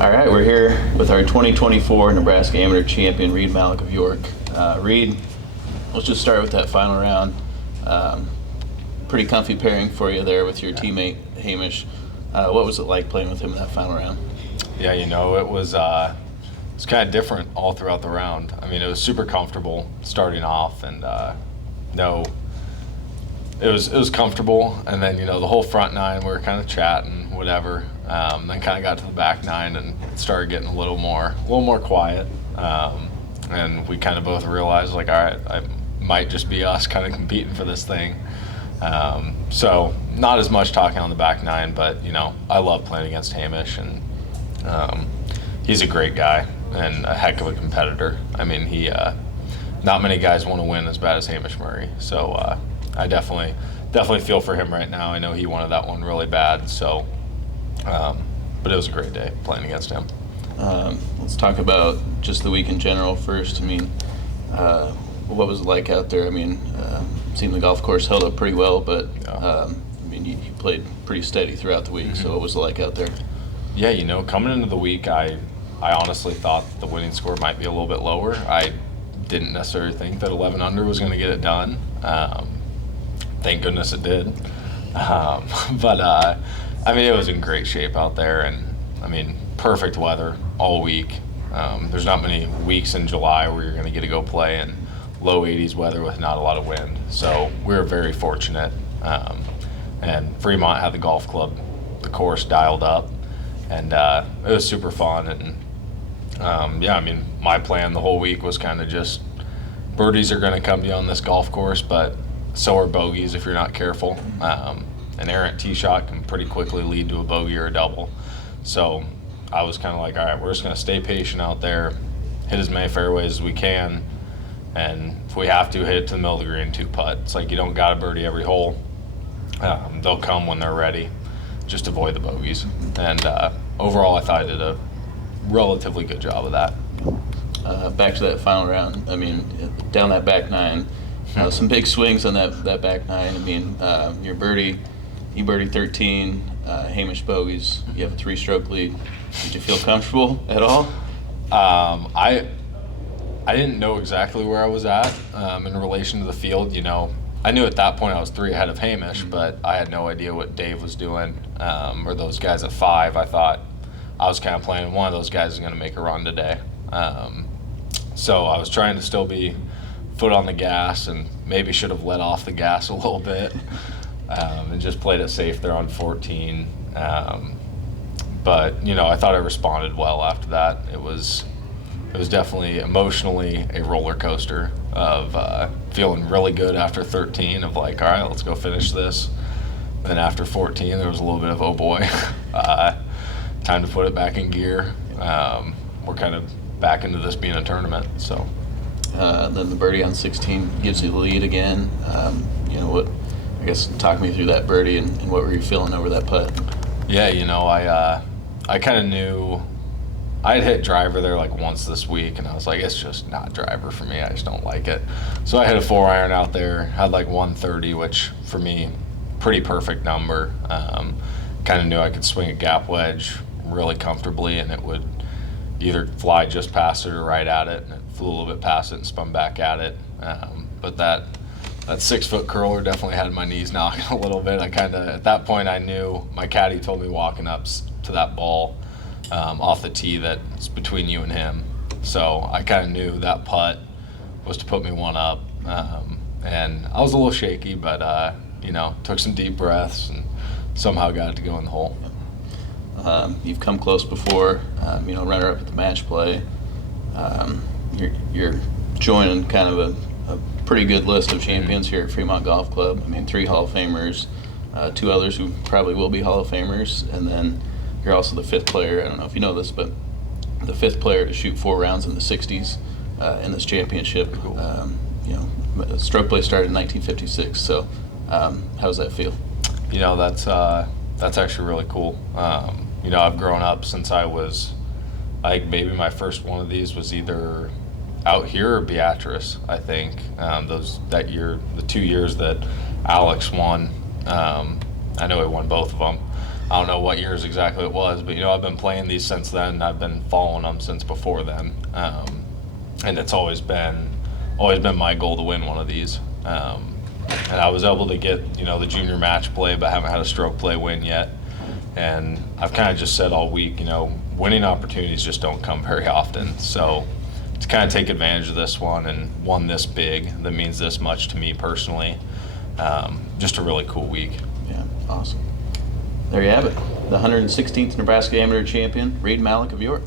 All right, we're here with our 2024 Nebraska Amateur Champion, Reed Malleck of York. Reed, let's just start with that final round. Pretty comfy pairing for you there with your teammate Hamish. What was it like playing with him in that final round? Yeah, it was kind of different all throughout the round. I mean, it was super comfortable starting off, and it was comfortable. And then the whole front nine, we were kind of chatting, whatever. Then kind of got to the back nine and it started getting a little more quiet. And we kind of both realized, like, all right, I might just be us kind of competing for this thing. So not as much talking on the back nine, but I love playing against Hamish, and he's a great guy and a heck of a competitor. I mean, he not many guys want to win as bad as Hamish Murray. So I definitely feel for him right now. I know he wanted that one really bad. So, but it was a great day playing against him. Let's talk about just the week in general first. I mean, what was it like out there? I mean, seemed the golf course held up pretty well, but I mean, you played pretty steady throughout the week. Mm-hmm. So what was it like out there? Yeah, coming into the week, I honestly thought the winning score might be a little bit lower. I didn't necessarily think that 11 under was going to get it done. Thank goodness it did. But I mean, it was in great shape out there, and I mean, perfect weather all week. There's not many weeks in July where you're going to get to go play in low 80s weather with not a lot of wind. So we were very fortunate. And Fremont had the course dialed up, and it was super fun. And I mean, my plan the whole week was kind of just birdies are going to come to you on this golf course, but so are bogeys if you're not careful. An errant tee shot can pretty quickly lead to a bogey or a double. So I was kind of like, all right, we're just going to stay patient out there, hit as many fairways as we can, and if we have to, hit it to the middle of the green 2-putt. It's like you don't got to birdie every hole. They'll come when they're ready. Just avoid the bogeys. And overall, I thought I did a relatively good job of that. Back to that final round. I mean, down that back nine, some big swings on that back nine. I mean, you birdied 13, Hamish bogeys. You have a 3-stroke lead. Did you feel comfortable at all? I didn't know exactly where I was at in relation to the field. I knew at that point I was 3 ahead of Hamish, but I had no idea what Dave was doing or those guys at 5. I thought I was kind of playing one of those guys is going to make a run today. So I was trying to still be foot on the gas, and maybe should have let off the gas a little bit and just played it safe there on 14. But I thought I responded well after that. It was definitely emotionally a roller coaster of feeling really good after 13 of like, all right, let's go finish this. And then after 14, there was a little bit of, oh boy, time to put it back in gear. We're kind of back into this being a tournament. So then the birdie on 16 gives you the lead again. I guess talk me through that birdie and what were you feeling over that putt? Yeah, I kind of knew I had hit driver there like once this week, and I was like, it's just not driver for me. I just don't like it. So I hit a 4-iron out there, had like 130, which for me, pretty perfect number. Kind of knew I could swing a gap wedge really comfortably, and it would either fly just past it or right at it, and it flew a little bit past it and spun back at it. But that 6-foot curler definitely had my knees knocking a little bit. I kind of, at that point, I knew, my caddy told me walking up to that ball off the tee that it's between you and him. So I kind of knew that putt was to put me one up. And I was a little shaky, but, took some deep breaths and somehow got it to go in the hole. You've come close before, runner-up at the match play. You're joining kind of a pretty good list of champions here at Fremont Golf Club. I mean, 3 Hall of Famers, 2 others who probably will be Hall of Famers, and then you're also the 5th player. I don't know if you know this, but the 5th player to shoot 4 rounds in the 60s in this championship. Cool. Stroke play started in 1956. So, how does that feel? That's actually really cool. I've grown up since I was, I think maybe my first one of these was either out here or Beatrice, I think. That year, the 2 years that Alex won, I know he won both of them. I don't know what years exactly it was, but I've been playing these since then. I've been following them since before then, and it's always been my goal to win one of these. And I was able to get the junior match play, but haven't had a stroke play win yet. And I've kind of just said all week, winning opportunities just don't come very often. So to kind of take advantage of this one and one this big that means this much to me personally, just a really cool week. Yeah, awesome. There you have it. The 116th Nebraska Amateur Champion, Reed Malleck of York.